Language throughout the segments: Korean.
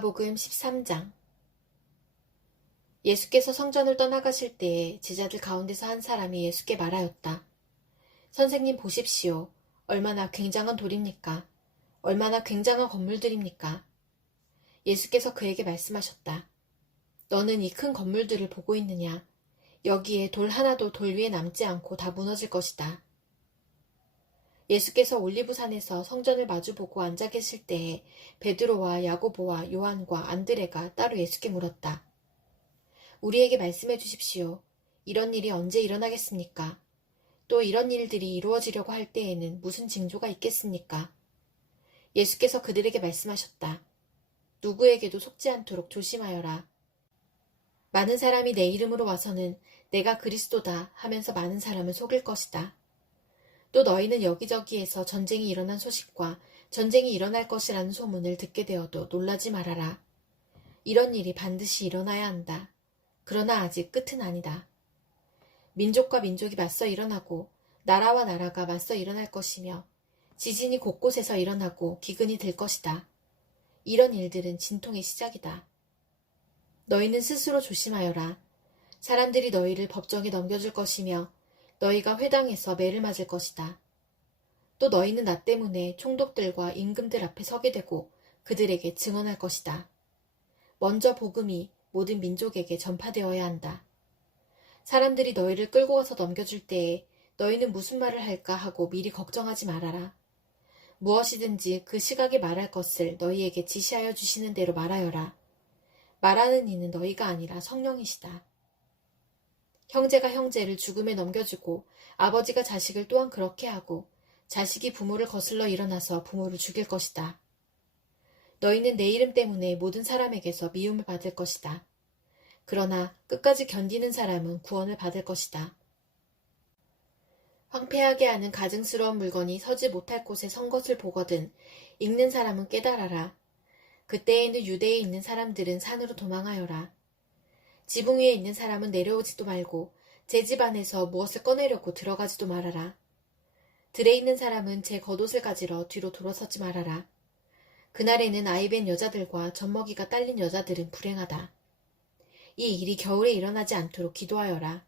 마가복음 13장. 예수께서 성전을 떠나가실 때에 제자들 가운데서 한 사람이 예수께 말하였다. 선생님 보십시오. 얼마나 굉장한 돌입니까? 얼마나 굉장한 건물들입니까? 예수께서 그에게 말씀하셨다. 너는 이 큰 건물들을 보고 있느냐? 여기에 돌 하나도 돌 위에 남지 않고 다 무너질 것이다. 예수께서 올리브산에서 성전을 마주보고 앉아 계실 때에 베드로와 야고보와 요한과 안드레가 따로 예수께 물었다. 우리에게 말씀해 주십시오. 이런 일이 언제 일어나겠습니까? 또 이런 일들이 이루어지려고 할 때에는 무슨 징조가 있겠습니까? 예수께서 그들에게 말씀하셨다. 누구에게도 속지 않도록 조심하여라. 많은 사람이 내 이름으로 와서는 내가 그리스도다 하면서 많은 사람을 속일 것이다. 또 너희는 여기저기에서 전쟁이 일어난 소식과 전쟁이 일어날 것이라는 소문을 듣게 되어도 놀라지 말아라. 이런 일이 반드시 일어나야 한다. 그러나 아직 끝은 아니다. 민족과 민족이 맞서 일어나고 나라와 나라가 맞서 일어날 것이며 지진이 곳곳에서 일어나고 기근이 들 것이다. 이런 일들은 진통의 시작이다. 너희는 스스로 조심하여라. 사람들이 너희를 법정에 넘겨줄 것이며 너희가 회당에서 매를 맞을 것이다. 또 너희는 나 때문에 총독들과 임금들 앞에 서게 되고 그들에게 증언할 것이다. 먼저 복음이 모든 민족에게 전파되어야 한다. 사람들이 너희를 끌고 가서 넘겨줄 때에 너희는 무슨 말을 할까 하고 미리 걱정하지 말아라. 무엇이든지 그 시각에 말할 것을 너희에게 지시하여 주시는 대로 말하여라. 말하는 이는 너희가 아니라 성령이시다. 형제가 형제를 죽음에 넘겨주고 아버지가 자식을 또한 그렇게 하고 자식이 부모를 거슬러 일어나서 부모를 죽일 것이다. 너희는 내 이름 때문에 모든 사람에게서 미움을 받을 것이다. 그러나 끝까지 견디는 사람은 구원을 받을 것이다. 황폐하게 하는 가증스러운 물건이 서지 못할 곳에 선 것을 보거든 읽는 사람은 깨달아라. 그때에는 유대에 있는 사람들은 산으로 도망하여라. 지붕 위에 있는 사람은 내려오지도 말고 제 집 안에서 무엇을 꺼내려고 들어가지도 말아라. 들에 있는 사람은 제 겉옷을 가지러 뒤로 돌아서지 말아라. 그날에는 아이벤 여자들과 젖먹이가 딸린 여자들은 불행하다. 이 일이 겨울에 일어나지 않도록 기도하여라.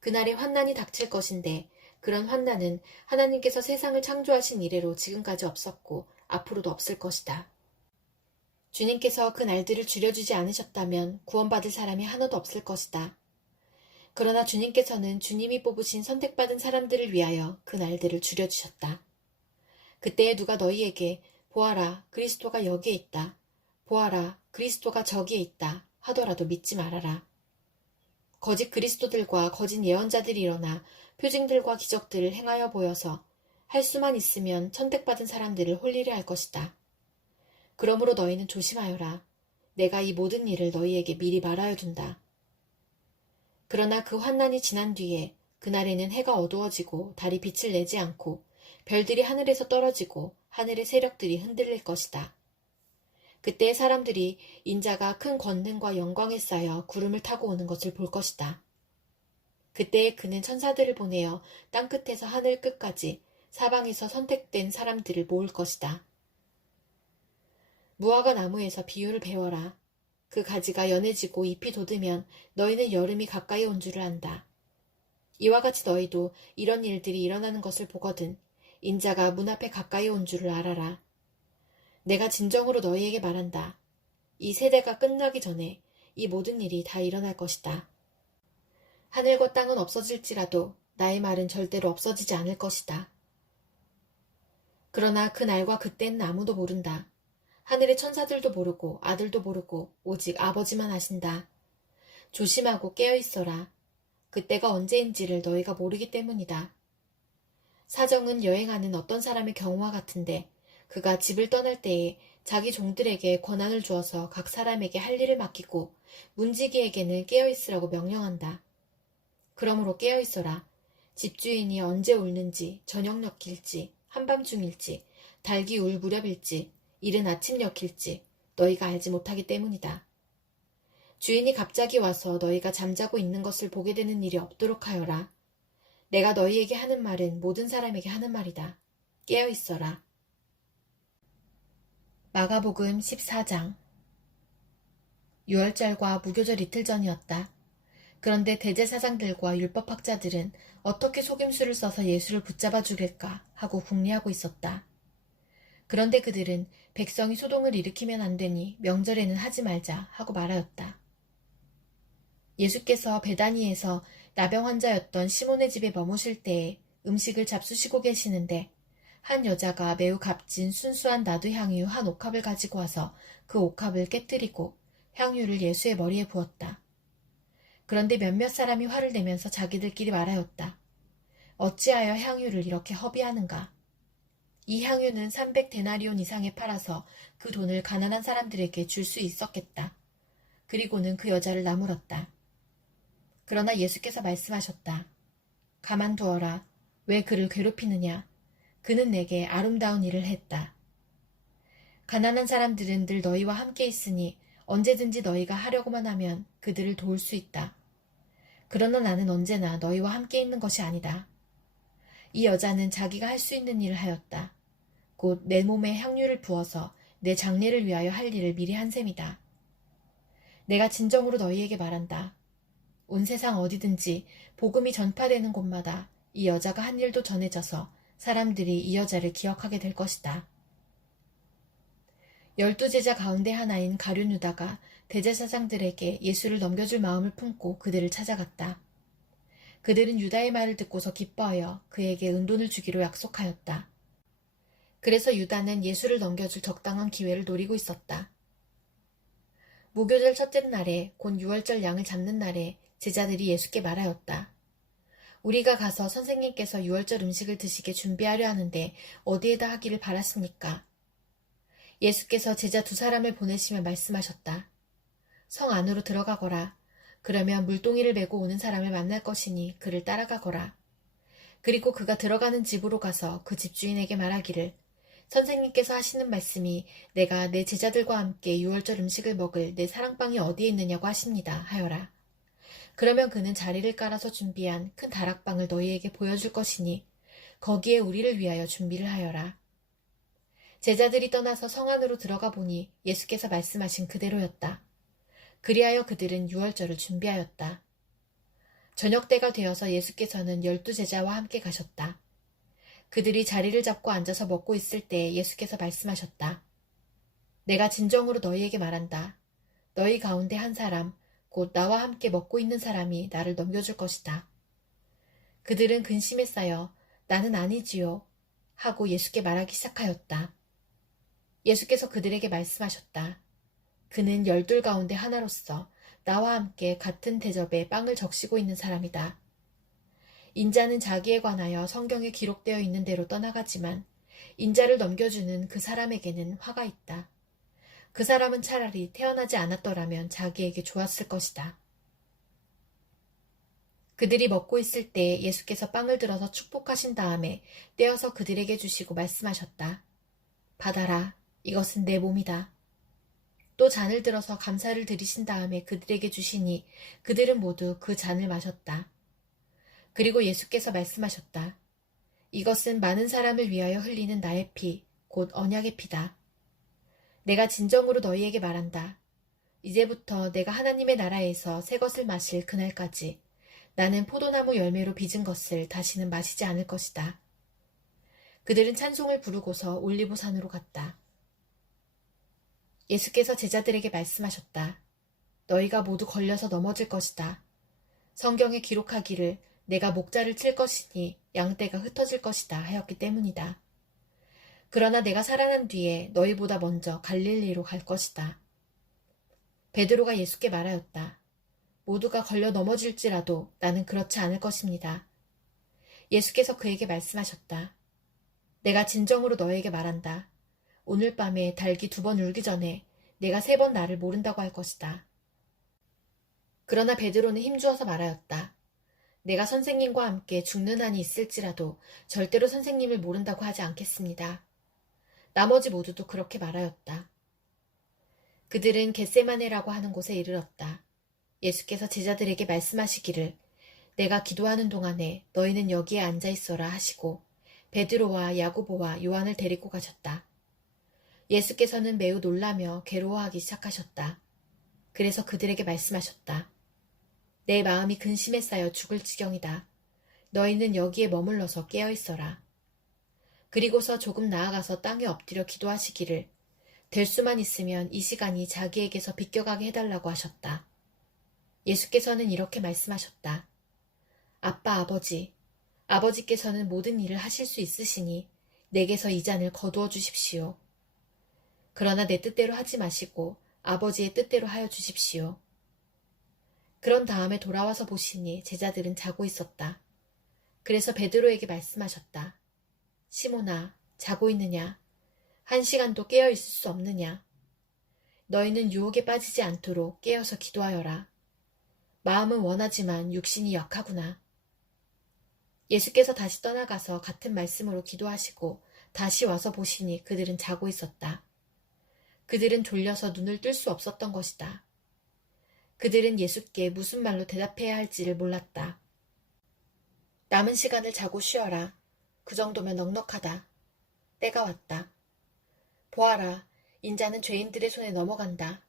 그날에 환난이 닥칠 것인데 그런 환난은 하나님께서 세상을 창조하신 이래로 지금까지 없었고 앞으로도 없을 것이다. 주님께서 그 날들을 줄여주지 않으셨다면 구원받을 사람이 하나도 없을 것이다. 그러나 주님께서는 주님이 뽑으신 선택받은 사람들을 위하여 그 날들을 줄여주셨다. 그때에 누가 너희에게 보아라, 그리스도가 여기에 있다. 보아라, 그리스도가 저기에 있다. 하더라도 믿지 말아라. 거짓 그리스도들과 거짓 예언자들이 일어나 표징들과 기적들을 행하여 보여서 할 수만 있으면 선택받은 사람들을 홀리려 할 것이다. 그러므로 너희는 조심하여라. 내가 이 모든 일을 너희에게 미리 말하여 둔다. 그러나 그 환난이 지난 뒤에 그날에는 해가 어두워지고 달이 빛을 내지 않고 별들이 하늘에서 떨어지고 하늘의 세력들이 흔들릴 것이다. 그때 사람들이 인자가 큰 권능과 영광에 쌓여 구름을 타고 오는 것을 볼 것이다. 그때에 그는 천사들을 보내어 땅끝에서 하늘 끝까지 사방에서 선택된 사람들을 모을 것이다. 무화과 나무에서 비유를 배워라. 그 가지가 연해지고 잎이 돋으면 너희는 여름이 가까이 온 줄을 안다. 이와 같이 너희도 이런 일들이 일어나는 것을 보거든 인자가 문 앞에 가까이 온 줄을 알아라. 내가 진정으로 너희에게 말한다. 이 세대가 끝나기 전에 이 모든 일이 다 일어날 것이다. 하늘과 땅은 없어질지라도 나의 말은 절대로 없어지지 않을 것이다. 그러나 그 날과 그때는 아무도 모른다. 하늘의 천사들도 모르고 아들도 모르고 오직 아버지만 아신다. 조심하고 깨어있어라. 그때가 언제인지를 너희가 모르기 때문이다. 사정은 여행하는 어떤 사람의 경우와 같은데 그가 집을 떠날 때에 자기 종들에게 권한을 주어서 각 사람에게 할 일을 맡기고 문지기에게는 깨어있으라고 명령한다. 그러므로 깨어있어라. 집주인이 언제 울는지 저녁녘일지 한밤중일지 달기 울 무렵일지 이른 아침녘일지 너희가 알지 못하기 때문이다. 주인이 갑자기 와서 너희가 잠자고 있는 것을 보게 되는 일이 없도록 하여라. 내가 너희에게 하는 말은 모든 사람에게 하는 말이다. 깨어있어라. 마가복음 14장. 유월절과 무교절 이틀 전이었다. 그런데 대제사장들과 율법학자들은 어떻게 속임수를 써서 예수를 붙잡아 죽일까 하고 궁리하고 있었다. 그런데 그들은 백성이 소동을 일으키면 안 되니 명절에는 하지 말자 하고 말하였다. 예수께서 베다니에서 나병 환자였던 시몬의 집에 머무실 때에 음식을 잡수시고 계시는데 한 여자가 매우 값진 순수한 나두 향유 한 옥합을 가지고 와서 그 옥합을 깨뜨리고 향유를 예수의 머리에 부었다. 그런데 몇몇 사람이 화를 내면서 자기들끼리 말하였다. 어찌하여 향유를 이렇게 허비하는가? 이 향유는 300데나리온 이상에 팔아서 그 돈을 가난한 사람들에게 줄 수 있었겠다. 그리고는 그 여자를 나물었다. 그러나 예수께서 말씀하셨다. 가만두어라. 왜 그를 괴롭히느냐? 그는 내게 아름다운 일을 했다. 가난한 사람들은 늘 너희와 함께 있으니 언제든지 너희가 하려고만 하면 그들을 도울 수 있다. 그러나 나는 언제나 너희와 함께 있는 것이 아니다. 이 여자는 자기가 할 수 있는 일을 하였다. 곧 내 몸에 향유를 부어서 내 장례를 위하여 할 일을 미리 한 셈이다. 내가 진정으로 너희에게 말한다. 온 세상 어디든지 복음이 전파되는 곳마다 이 여자가 한 일도 전해져서 사람들이 이 여자를 기억하게 될 것이다. 12제자 가운데 하나인 가룟 유다가 대제사장들에게 예수를 넘겨줄 마음을 품고 그들을 찾아갔다. 그들은 유다의 말을 듣고서 기뻐하여 그에게 은돈을 주기로 약속하였다. 그래서 유다는 예수를 넘겨줄 적당한 기회를 노리고 있었다. 무교절 첫째 날에 곧 유월절 양을 잡는 날에 제자들이 예수께 말하였다. 우리가 가서 선생님께서 유월절 음식을 드시게 준비하려 하는데 어디에다 하기를 바랐습니까? 예수께서 제자 2사람을 보내시며 말씀하셨다. 성 안으로 들어가거라. 그러면 물동이를 메고 오는 사람을 만날 것이니 그를 따라가거라. 그리고 그가 들어가는 집으로 가서 그 집주인에게 말하기를 선생님께서 하시는 말씀이 내가 내 제자들과 함께 유월절 음식을 먹을 내 사랑방이 어디에 있느냐고 하십니다 하여라. 그러면 그는 자리를 깔아서 준비한 큰 다락방을 너희에게 보여줄 것이니 거기에 우리를 위하여 준비를 하여라. 제자들이 떠나서 성 안으로 들어가 보니 예수께서 말씀하신 그대로였다. 그리하여 그들은 유월절을 준비하였다. 저녁 때가 되어서 예수께서는 12제자와 함께 가셨다. 그들이 자리를 잡고 앉아서 먹고 있을 때 예수께서 말씀하셨다. 내가 진정으로 너희에게 말한다. 너희 가운데 한 사람, 곧 나와 함께 먹고 있는 사람이 나를 넘겨줄 것이다. 그들은 근심에 쌓여 나는 아니지요 하고 예수께 말하기 시작하였다. 예수께서 그들에게 말씀하셨다. 그는 12 가운데 하나로서 나와 함께 같은 대접에 빵을 적시고 있는 사람이다. 인자는 자기에 관하여 성경에 기록되어 있는 대로 떠나가지만 인자를 넘겨주는 그 사람에게는 화가 있다. 그 사람은 차라리 태어나지 않았더라면 자기에게 좋았을 것이다. 그들이 먹고 있을 때 예수께서 빵을 들어서 축복하신 다음에 떼어서 그들에게 주시고 말씀하셨다. 받아라. 이것은 내 몸이다. 또 잔을 들어서 감사를 드리신 다음에 그들에게 주시니 그들은 모두 그 잔을 마셨다. 그리고 예수께서 말씀하셨다. 이것은 많은 사람을 위하여 흘리는 나의 피, 곧 언약의 피다. 내가 진정으로 너희에게 말한다. 이제부터 내가 하나님의 나라에서 새 것을 마실 그날까지 나는 포도나무 열매로 빚은 것을 다시는 마시지 않을 것이다. 그들은 찬송을 부르고서 올리보산으로 갔다. 예수께서 제자들에게 말씀하셨다. 너희가 모두 걸려서 넘어질 것이다. 성경에 기록하기를 내가 목자를 칠 것이니 양떼가 흩어질 것이다 하였기 때문이다. 그러나 내가 살아난 뒤에 너희보다 먼저 갈릴리로 갈 것이다. 베드로가 예수께 말하였다. 모두가 걸려 넘어질지라도 나는 그렇지 않을 것입니다. 예수께서 그에게 말씀하셨다. 내가 진정으로 너에게 말한다. 오늘 밤에 닭이 2번 울기 전에 내가 3번 나를 모른다고 할 것이다. 그러나 베드로는 힘주어서 말하였다. 내가 선생님과 함께 죽는 한이 있을지라도 절대로 선생님을 모른다고 하지 않겠습니다. 나머지 모두도 그렇게 말하였다. 그들은 겟세마네라고 하는 곳에 이르렀다. 예수께서 제자들에게 말씀하시기를 내가 기도하는 동안에 너희는 여기에 앉아 있어라 하시고 베드로와 야고보와 요한을 데리고 가셨다. 예수께서는 매우 놀라며 괴로워하기 시작하셨다. 그래서 그들에게 말씀하셨다. 내 마음이 근심에 쌓여 죽을 지경이다. 너희는 여기에 머물러서 깨어있어라. 그리고서 조금 나아가서 땅에 엎드려 기도하시기를 될 수만 있으면 이 시간이 자기에게서 비껴가게 해달라고 하셨다. 예수께서는 이렇게 말씀하셨다. 아빠 아버지, 아버지께서는 모든 일을 하실 수 있으시니 내게서 이 잔을 거두어 주십시오. 그러나 내 뜻대로 하지 마시고 아버지의 뜻대로 하여 주십시오. 그런 다음에 돌아와서 보시니 제자들은 자고 있었다. 그래서 베드로에게 말씀하셨다. 시몬아, 자고 있느냐? 1시간도 깨어 있을 수 없느냐? 너희는 유혹에 빠지지 않도록 깨어서 기도하여라. 마음은 원하지만 육신이 약하구나. 예수께서 다시 떠나가서 같은 말씀으로 기도하시고 다시 와서 보시니 그들은 자고 있었다. 그들은 졸려서 눈을 뜰 수 없었던 것이다. 그들은 예수께 무슨 말로 대답해야 할지를 몰랐다. 남은 시간을 자고 쉬어라. 그 정도면 넉넉하다. 때가 왔다. 보아라, 인자는 죄인들의 손에 넘어간다.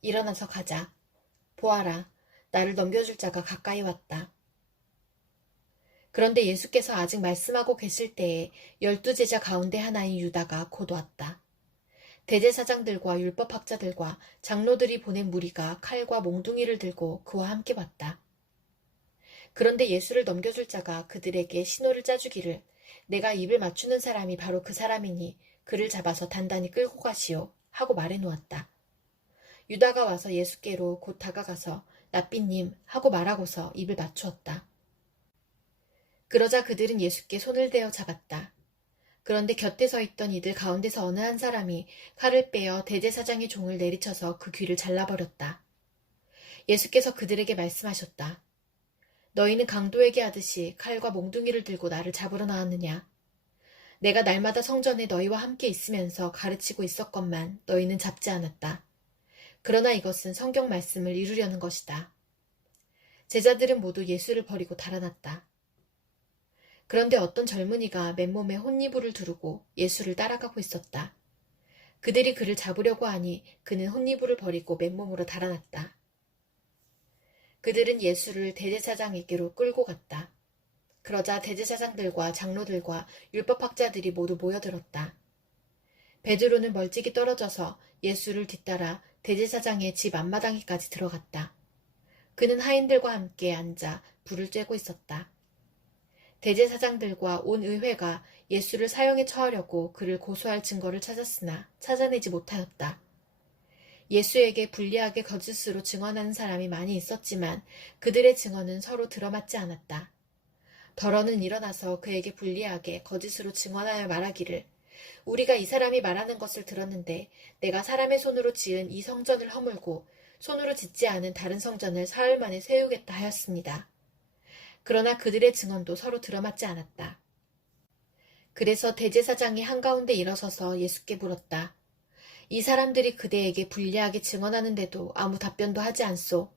일어나서 가자. 보아라, 나를 넘겨줄 자가 가까이 왔다. 그런데 예수께서 아직 말씀하고 계실 때에 12제자 가운데 하나인 유다가 곧 왔다. 대제사장들과 율법학자들과 장로들이 보낸 무리가 칼과 몽둥이를 들고 그와 함께 왔다. 그런데 예수를 넘겨줄 자가 그들에게 신호를 짜주기를 내가 입을 맞추는 사람이 바로 그 사람이니 그를 잡아서 단단히 끌고 가시오 하고 말해놓았다. 유다가 와서 예수께로 곧 다가가서 랍비님 하고 말하고서 입을 맞추었다. 그러자 그들은 예수께 손을 대어 잡았다. 그런데 곁에 서 있던 이들 가운데서 어느 한 사람이 칼을 빼어 대제사장의 종을 내리쳐서 그 귀를 잘라버렸다. 예수께서 그들에게 말씀하셨다. 너희는 강도에게 하듯이 칼과 몽둥이를 들고 나를 잡으러 나왔느냐? 내가 날마다 성전에 너희와 함께 있으면서 가르치고 있었건만 너희는 잡지 않았다. 그러나 이것은 성경 말씀을 이루려는 것이다. 제자들은 모두 예수를 버리고 달아났다. 그런데 어떤 젊은이가 맨몸에 혼니부를 두르고 예수를 따라가고 있었다. 그들이 그를 잡으려고 하니 그는 혼니부를 버리고 맨몸으로 달아났다. 그들은 예수를 대제사장에게로 끌고 갔다. 그러자 대제사장들과 장로들과 율법학자들이 모두 모여들었다. 베드로는 멀찍이 떨어져서 예수를 뒤따라 대제사장의 집 앞마당에까지 들어갔다. 그는 하인들과 함께 앉아 불을 쬐고 있었다. 대제사장들과 온 의회가 예수를 사형에 처하려고 그를 고소할 증거를 찾았으나 찾아내지 못하였다. 예수에게 불리하게 거짓으로 증언하는 사람이 많이 있었지만 그들의 증언은 서로 들어맞지 않았다. 더러는 일어나서 그에게 불리하게 거짓으로 증언하여 말하기를 우리가 이 사람이 말하는 것을 들었는데 내가 사람의 손으로 지은 이 성전을 허물고 손으로 짓지 않은 다른 성전을 사흘 만에 세우겠다 하였습니다. 그러나 그들의 증언도 서로 들어맞지 않았다. 그래서 대제사장이 한가운데 일어서서 예수께 물었다. 이 사람들이 그대에게 불리하게 증언하는데도 아무 답변도 하지 않소.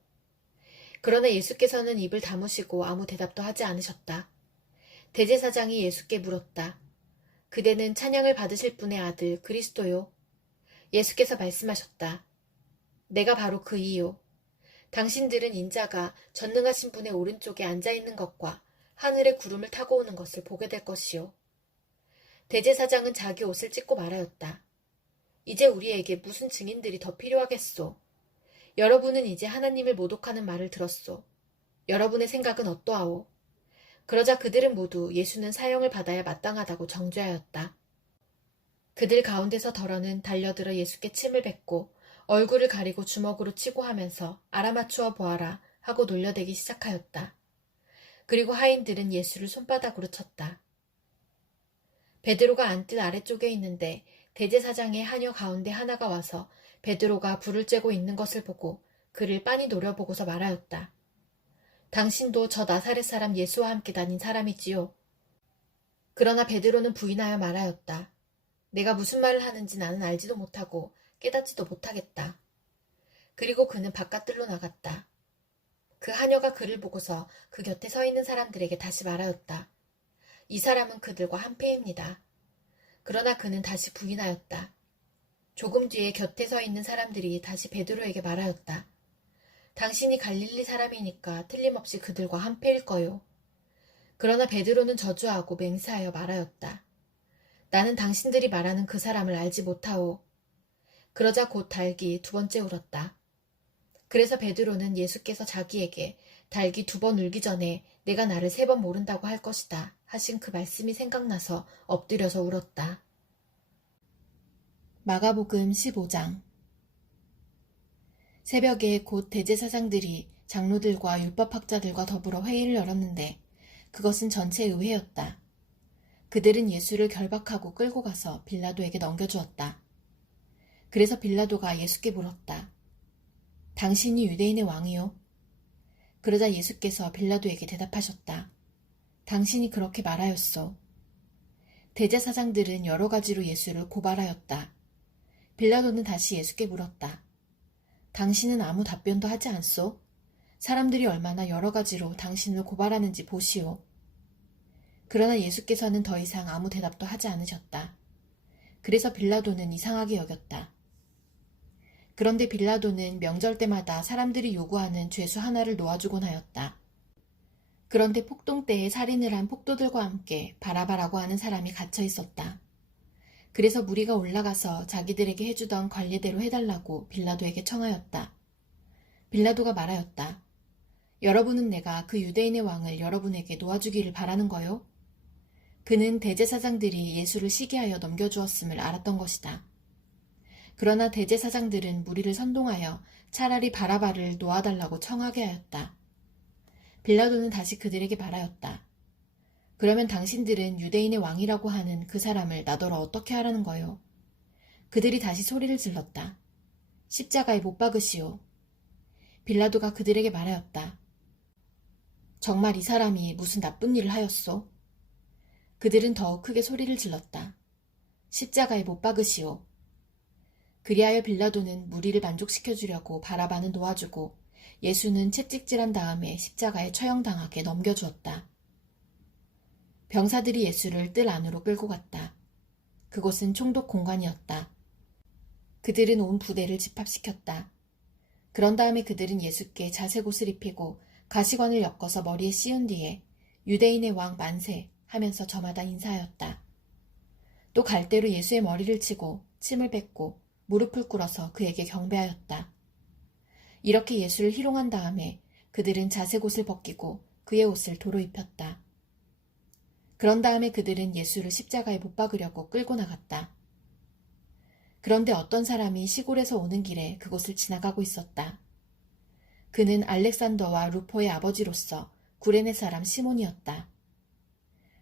그러나 예수께서는 입을 다무시고 아무 대답도 하지 않으셨다. 대제사장이 예수께 물었다. 그대는 찬양을 받으실 분의 아들 그리스도요? 예수께서 말씀하셨다. 내가 바로 그 이요. 당신들은 인자가 전능하신 분의 오른쪽에 앉아있는 것과 하늘의 구름을 타고 오는 것을 보게 될 것이요. 대제사장은 자기 옷을 찢고 말하였다. 이제 우리에게 무슨 증인들이 더 필요하겠소. 여러분은 이제 하나님을 모독하는 말을 들었소. 여러분의 생각은 어떠하오? 그러자 그들은 모두 예수는 사형을 받아야 마땅하다고 정죄하였다. 그들 가운데서 더러는 달려들어 예수께 침을 뱉고 얼굴을 가리고 주먹으로 치고 하면서 알아맞추어 보아라 하고 놀려대기 시작하였다. 그리고 하인들은 예수를 손바닥으로 쳤다. 베드로가 앉은 아래쪽에 있는데 대제사장의 하녀 가운데 하나가 와서 베드로가 불을 쬐고 있는 것을 보고 그를 빤히 노려보고서 말하였다. 당신도 저 나사렛 사람 예수와 함께 다닌 사람이지요. 그러나 베드로는 부인하여 말하였다. 내가 무슨 말을 하는지 나는 알지도 못하고 깨닫지도 못하겠다. 그리고 그는 바깥들로 나갔다. 그 하녀가 그를 보고서 그 곁에 서 있는 사람들에게 다시 말하였다. 이 사람은 그들과 한패입니다. 그러나 그는 다시 부인하였다. 조금 뒤에 곁에 서 있는 사람들이 다시 베드로에게 말하였다. 당신이 갈릴리 사람이니까 틀림없이 그들과 한패일 거요. 그러나 베드로는 저주하고 맹세하여 말하였다. 나는 당신들이 말하는 그 사람을 알지 못하오. 그러자 곧 닭이 두 번째 울었다. 그래서 베드로는 예수께서 자기에게 닭이 두 번 울기 전에 내가 나를 세 번 모른다고 할 것이다 하신 그 말씀이 생각나서 엎드려서 울었다. 마가복음 15장. 새벽에 곧 대제사장들이 장로들과 율법학자들과 더불어 회의를 열었는데 그것은 전체 의회였다. 그들은 예수를 결박하고 끌고 가서 빌라도에게 넘겨주었다. 그래서 빌라도가 예수께 물었다. 당신이 유대인의 왕이요? 그러자 예수께서 빌라도에게 대답하셨다. 당신이 그렇게 말하였소. 대제사장들은 여러 가지로 예수를 고발하였다. 빌라도는 다시 예수께 물었다. 당신은 아무 답변도 하지 않소? 사람들이 얼마나 여러 가지로 당신을 고발하는지 보시오. 그러나 예수께서는 더 이상 아무 대답도 하지 않으셨다. 그래서 빌라도는 이상하게 여겼다. 그런데 빌라도는 명절 때마다 사람들이 요구하는 죄수 하나를 놓아주곤 하였다. 그런데 폭동 때에 살인을 한 폭도들과 함께 바라바라고 하는 사람이 갇혀 있었다. 그래서 무리가 올라가서 자기들에게 해주던 관례대로 해달라고 빌라도에게 청하였다. 빌라도가 말하였다. 여러분은 내가 그 유대인의 왕을 여러분에게 놓아주기를 바라는 거요? 그는 대제사장들이 예수를 시기하여 넘겨주었음을 알았던 것이다. 그러나 대제사장들은 무리를 선동하여 차라리 바라바를 놓아달라고 청하게 하였다. 빌라도는 다시 그들에게 말하였다. 그러면 당신들은 유대인의 왕이라고 하는 그 사람을 나더러 어떻게 하라는 거요? 그들이 다시 소리를 질렀다. 십자가에 못 박으시오. 빌라도가 그들에게 말하였다. 정말 이 사람이 무슨 나쁜 일을 하였소? 그들은 더욱 크게 소리를 질렀다. 십자가에 못 박으시오. 그리하여 빌라도는 무리를 만족시켜주려고 바라바는 놓아주고 예수는 채찍질한 다음에 십자가에 처형당하게 넘겨주었다. 병사들이 예수를 뜰 안으로 끌고 갔다. 그곳은 총독 공간이었다. 그들은 온 부대를 집합시켰다. 그런 다음에 그들은 예수께 자색옷을 입히고 가시관을 엮어서 머리에 씌운 뒤에 유대인의 왕 만세 하면서 저마다 인사하였다. 또 갈대로 예수의 머리를 치고 침을 뱉고 무릎을 꿇어서 그에게 경배하였다. 이렇게 예수를 희롱한 다음에 그들은 자색옷을 벗기고 그의 옷을 도로 입혔다. 그런 다음에 그들은 예수를 십자가에 못 박으려고 끌고 나갔다. 그런데 어떤 사람이 시골에서 오는 길에 그곳을 지나가고 있었다. 그는 알렉산더와 루포의 아버지로서 구레네 사람 시몬이었다.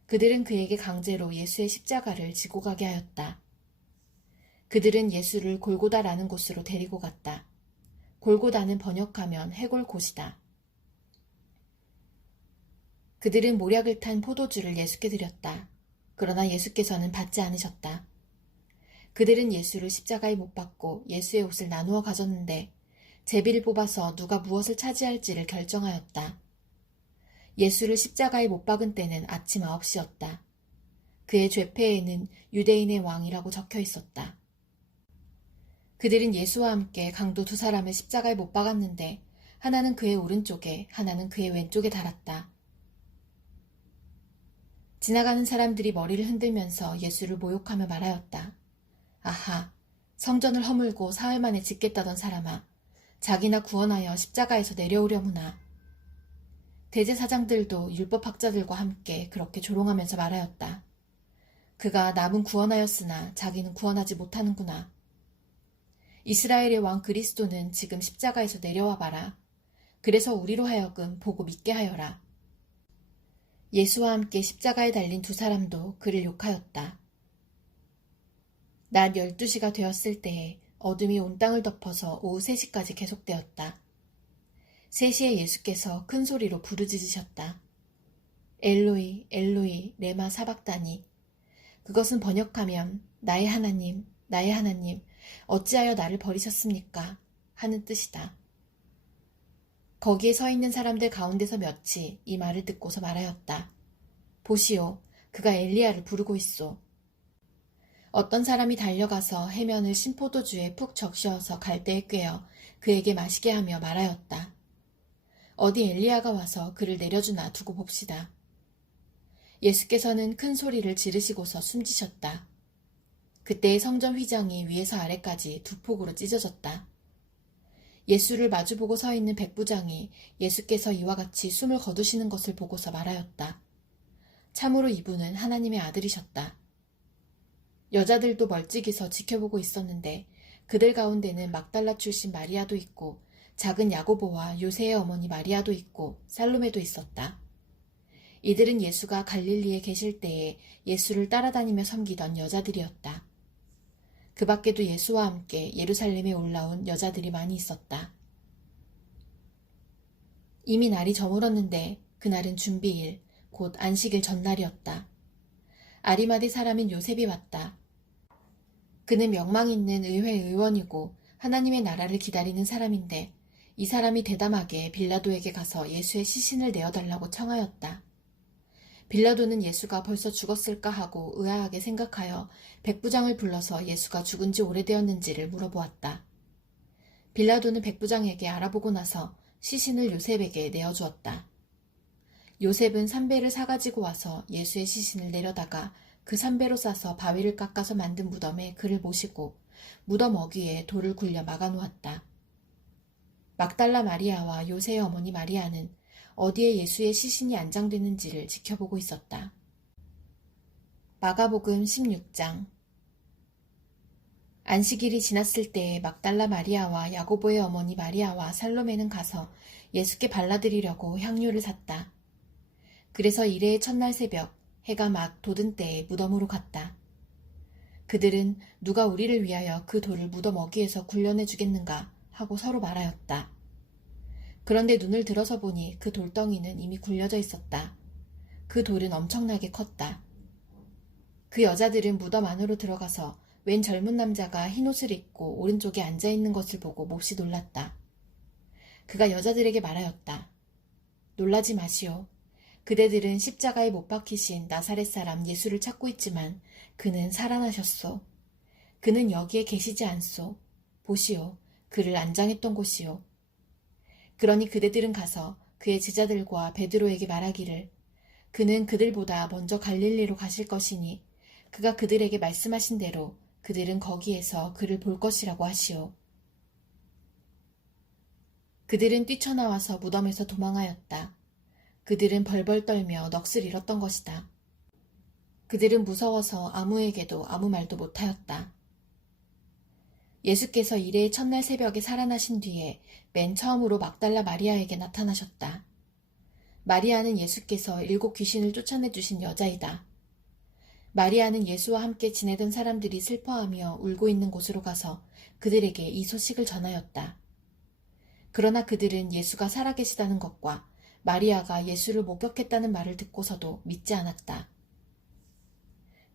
그들은 그에게 강제로 예수의 십자가를 지고 가게 하였다. 그들은 예수를 골고다라는 곳으로 데리고 갔다. 골고다는 번역하면 해골 곳이다. 그들은 모략을 탄 포도주를 예수께 드렸다. 그러나 예수께서는 받지 않으셨다. 그들은 예수를 십자가에 못 박고 예수의 옷을 나누어 가졌는데 제비를 뽑아서 누가 무엇을 차지할지를 결정하였다. 예수를 십자가에 못 박은 때는 아침 9시였다. 그의 죄패에는 유대인의 왕이라고 적혀 있었다. 그들은 예수와 함께 강도 두 사람을 십자가에 못 박았는데 하나는 그의 오른쪽에 하나는 그의 왼쪽에 달았다. 지나가는 사람들이 머리를 흔들면서 예수를 모욕하며 말하였다. 아하, 성전을 허물고 사흘 만에 짓겠다던 사람아, 자기나 구원하여 십자가에서 내려오려무나. 대제사장들도 율법학자들과 함께 그렇게 조롱하면서 말하였다. 그가 남은 구원하였으나 자기는 구원하지 못하는구나. 이스라엘의 왕 그리스도는 지금 십자가에서 내려와 봐라. 그래서 우리로 하여금 보고 믿게 하여라. 예수와 함께 십자가에 달린 두 사람도 그를 욕하였다. 낮 12시가 되었을 때에 어둠이 온 땅을 덮어서 오후 3시까지 계속되었다. 3시에 예수께서 큰 소리로 부르짖으셨다. 엘로이, 엘로이, 레마 사박다니. 그것은 번역하면 나의 하나님, 나의 하나님, 어찌하여 나를 버리셨습니까? 하는 뜻이다. 거기에 서 있는 사람들 가운데서 몇이 이 말을 듣고서 말하였다. 보시오, 그가 엘리야를 부르고 있소. 어떤 사람이 달려가서 해면을 신포도주에 푹 적셔서 갈대에 꿰어 그에게 마시게 하며 말하였다. 어디 엘리야가 와서 그를 내려주나 두고 봅시다. 예수께서는 큰 소리를 지르시고서 숨지셨다. 그때의 성전 휘장이 위에서 아래까지 두 폭으로 찢어졌다. 예수를 마주보고 서 있는 백부장이 예수께서 이와 같이 숨을 거두시는 것을 보고서 말하였다. 참으로 이분은 하나님의 아들이셨다. 여자들도 멀찍이서 지켜보고 있었는데 그들 가운데는 막달라 출신 마리아도 있고 작은 야고보와 요새의 어머니 마리아도 있고 살로메도 있었다. 이들은 예수가 갈릴리에 계실 때에 예수를 따라다니며 섬기던 여자들이었다. 그 밖에도 예수와 함께 예루살렘에 올라온 여자들이 많이 있었다. 이미 날이 저물었는데 그날은 준비일, 곧 안식일 전날이었다. 아리마디 사람인 요셉이 왔다. 그는 명망 있는 의회 의원이고 하나님의 나라를 기다리는 사람인데 이 사람이 대담하게 빌라도에게 가서 예수의 시신을 내어달라고 청하였다. 빌라도는 예수가 벌써 죽었을까 하고 의아하게 생각하여 백부장을 불러서 예수가 죽은 지 오래되었는지를 물어보았다. 빌라도는 백부장에게 알아보고 나서 시신을 요셉에게 내어주었다. 요셉은 삼배를 사가지고 와서 예수의 시신을 내려다가 그 삼배로 싸서 바위를 깎아서 만든 무덤에 그를 모시고 무덤 어귀에 돌을 굴려 막아놓았다. 막달라 마리아와 요새의 어머니 마리아는 어디에 예수의 시신이 안장되는지를 지켜보고 있었다. 마가복음 16장. 안식일이 지났을 때에 막달라 마리아와 야고보의 어머니 마리아와 살로메는 가서 예수께 발라드리려고 향료를 샀다. 그래서 이레의 첫날 새벽 해가 막 돋은 때에 무덤으로 갔다. 그들은 누가 우리를 위하여 그 돌을 무덤 어귀에서 굴려내 주겠는가 하고 서로 말하였다. 그런데 눈을 들어서 보니 그 돌덩이는 이미 굴려져 있었다. 그 돌은 엄청나게 컸다. 그 여자들은 무덤 안으로 들어가서 웬 젊은 남자가 흰옷을 입고 오른쪽에 앉아있는 것을 보고 몹시 놀랐다. 그가 여자들에게 말하였다. 놀라지 마시오. 그대들은 십자가에 못 박히신 나사렛 사람 예수를 찾고 있지만 그는 살아나셨소. 그는 여기에 계시지 않소. 보시오. 그를 안장했던 곳이오. 그러니 그대들은 가서 그의 제자들과 베드로에게 말하기를 그는 그들보다 먼저 갈릴리로 가실 것이니 그가 그들에게 말씀하신 대로 그들은 거기에서 그를 볼 것이라고 하시오. 그들은 뛰쳐나와서 무덤에서 도망하였다. 그들은 벌벌 떨며 넋을 잃었던 것이다. 그들은 무서워서 아무에게도 아무 말도 못하였다. 예수께서 이레의 첫날 새벽에 살아나신 뒤에 맨 처음으로 막달라 마리아에게 나타나셨다. 마리아는 예수께서 7 귀신을 쫓아내 주신 여자이다. 마리아는 예수와 함께 지내던 사람들이 슬퍼하며 울고 있는 곳으로 가서 그들에게 이 소식을 전하였다. 그러나 그들은 예수가 살아계시다는 것과 마리아가 예수를 목격했다는 말을 듣고서도 믿지 않았다.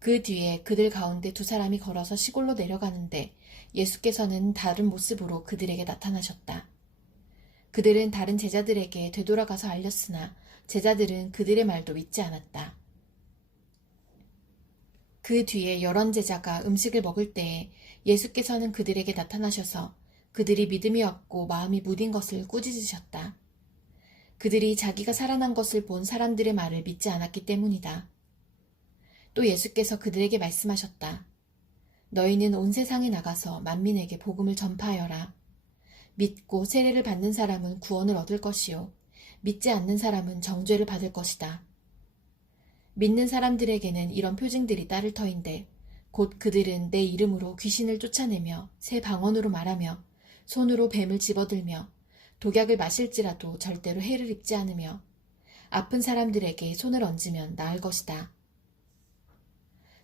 그 뒤에 그들 가운데 2 사람이 걸어서 시골로 내려가는데 예수께서는 다른 모습으로 그들에게 나타나셨다. 그들은 다른 제자들에게 되돌아가서 알렸으나 제자들은 그들의 말도 믿지 않았다. 그 뒤에 여러 제자가 음식을 먹을 때에 예수께서는 그들에게 나타나셔서 그들이 믿음이 없고 마음이 무딘 것을 꾸짖으셨다. 그들이 자기가 살아난 것을 본 사람들의 말을 믿지 않았기 때문이다. 또 예수께서 그들에게 말씀하셨다. 너희는 온 세상에 나가서 만민에게 복음을 전파하여라. 믿고 세례를 받는 사람은 구원을 얻을 것이요 믿지 않는 사람은 정죄를 받을 것이다. 믿는 사람들에게는 이런 표징들이 따를 터인데 곧 그들은 내 이름으로 귀신을 쫓아내며 새 방언으로 말하며 손으로 뱀을 집어들며 독약을 마실지라도 절대로 해를 입지 않으며 아픈 사람들에게 손을 얹으면 나을 것이다.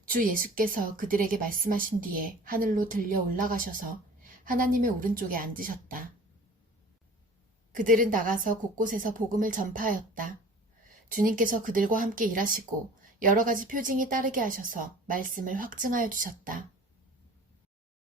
주 예수께서 그들에게 말씀하신 뒤에 하늘로 들려 올라가셔서 하나님의 오른쪽에 앉으셨다. 그들은 나가서 곳곳에서 복음을 전파하였다. 주님께서 그들과 함께 일하시고 여러 가지 표징이 따르게 하셔서 말씀을 확증하여 주셨다.